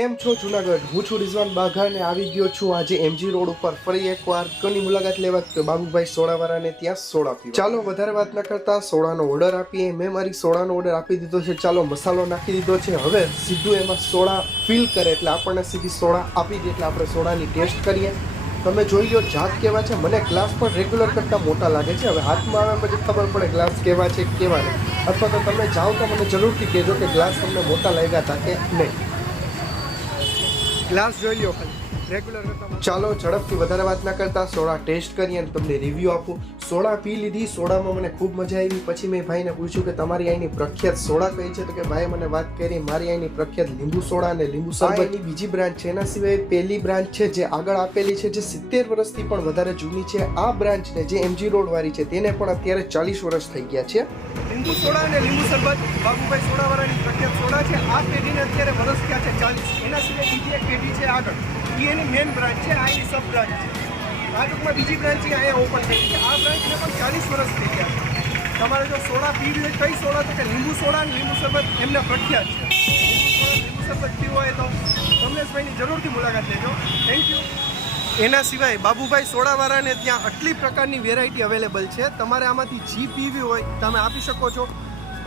કેમ છો જુનાગઢ? હું છું રિઝવાન બાઘા ને આવી ગયો છું આજે એમજી રોડ ઉપર ફરી એકવાર કોની મુલાકાત લેવા તો બાબુભાઈ સોડાવાળાને ત્યાં સોડા પીવા. ચાલો વધારે વાત ન કરતા સોડાનો ઓર્ડર આપીએ. મેં મારી સોડાનો ઓર્ડર આપી દીધો છે. ચાલો મસાલો નાખી દીધો છે. હવે સીધું એમાં સોડા ફિલ કરે એટલે આપણને સીધી સોડા આપી દે એટલે આપણે સોડાની ટેસ્ટ કરીએ. તમે જોઈ લો જાત કેવા છે. મને ગ્લાસ પણ રેગ્યુલર કરતાં મોટા લાગે છે. હવે હાથમાં આવે પછી ખબર પડે ગ્લાસ કેવા છે કેવા નહીં. અથવા તો તમે જાઓ તો મને જરૂરથી કહેજો કે ગ્લાસ તમને મોટા લાગ્યા હતા કે નહીં. ગ્લાસ જોઈ લો ખાલી રેગ્યુલર કરતા. ચાલો ઝડપથી વધારે વાત ના કરતા સોડા ટેસ્ટ કરી અને તમને રિવ્યૂ આપું. સોડા પી લીધી. સોડામાં મને ખૂબ મજા આવી. પછી મેં ભાઈને પૂછ્યું કે તમારી અહીંની પ્રખ્યાત સોડા કઈ છે? તો કે ભાઈ મને વાત કરી મારી અહીંની પ્રખ્યાત લીંબુ સોડા અને લીંબુ શરબત એની બીજી બ્રાન્ચ છે. એના સિવાય પહેલી બ્રાન્ચ છે જે આગળ આપેલી છે જે 70 વર્ષથી પણ વધારે જૂની છે. આ બ્રાન્ચને જે એમજી રોડ વાળી છે તેને પણ અત્યારે 40 વર્ષ થઈ ગયા છે. લીંબુ સોડા અને લીંબુ શરબત બાબુભાઈ સોડાવાળાની પ્રખ્યાત સોડા છે. આ પેઢીને અત્યારે વર્ષ થયા છે 40. એના સિવાય બીજી એક પેઢી છે આગળ, એ એની મેઇન બ્રાન્ચ છે. આ એની સબ બ્રાન્ચ છે. આ ટૂંકમાં બીજી બ્રાન્ચ છે અહીંયા ઓપન થઈ છે. આ બ્રાન્ચને પણ 40 વર્ષ થઈ ગયા છે. તમારે જો સોડા પીવી હોય કઈ સોડા તો કે લીંબુ સોડા અને લીંબુ શરબત એમને પ્રખ્યાત છે. લીંબુ શરબત પીવું હોય તો કમલેશભાઈની જરૂરથી મુલાકાત લેજો. Thank you. એના સિવાય બાબુભાઈ સોડાવાળાને ત્યાં આટલી પ્રકારની વેરાયટી અવેલેબલ છે. તમારે આમાંથી જી પીવી હોય તમે આપી શકો છો.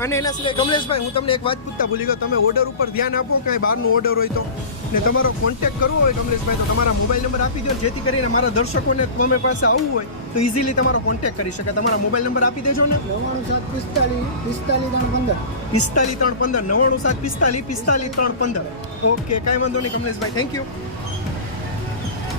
અને એના સિવાય કમલેશભાઈ હું તમને એક વાત પૂછતા ભૂલી ગયો. તમે ઓર્ડર ઉપર ધ્યાન આપો કાંઈ બહારનો ઓર્ડર હોય તો ને તમારો કોન્ટેક્ટ કરવો હોય કમલેશભાઈ તો તમારા મોબાઈલ નંબર આપી દો જેથી કરીને મારા દર્શકોને તમારી પાસે આવવું હોય તો ઇઝીલી તમારો કોન્ટેક્ટ કરી શકે. તમારા મોબાઈલ નંબર આપી દેજો ને. 9745455315 97315 97745455315. ઓકે કાંઈ વાંધો નહીં કમલેશભાઈ. Thank you.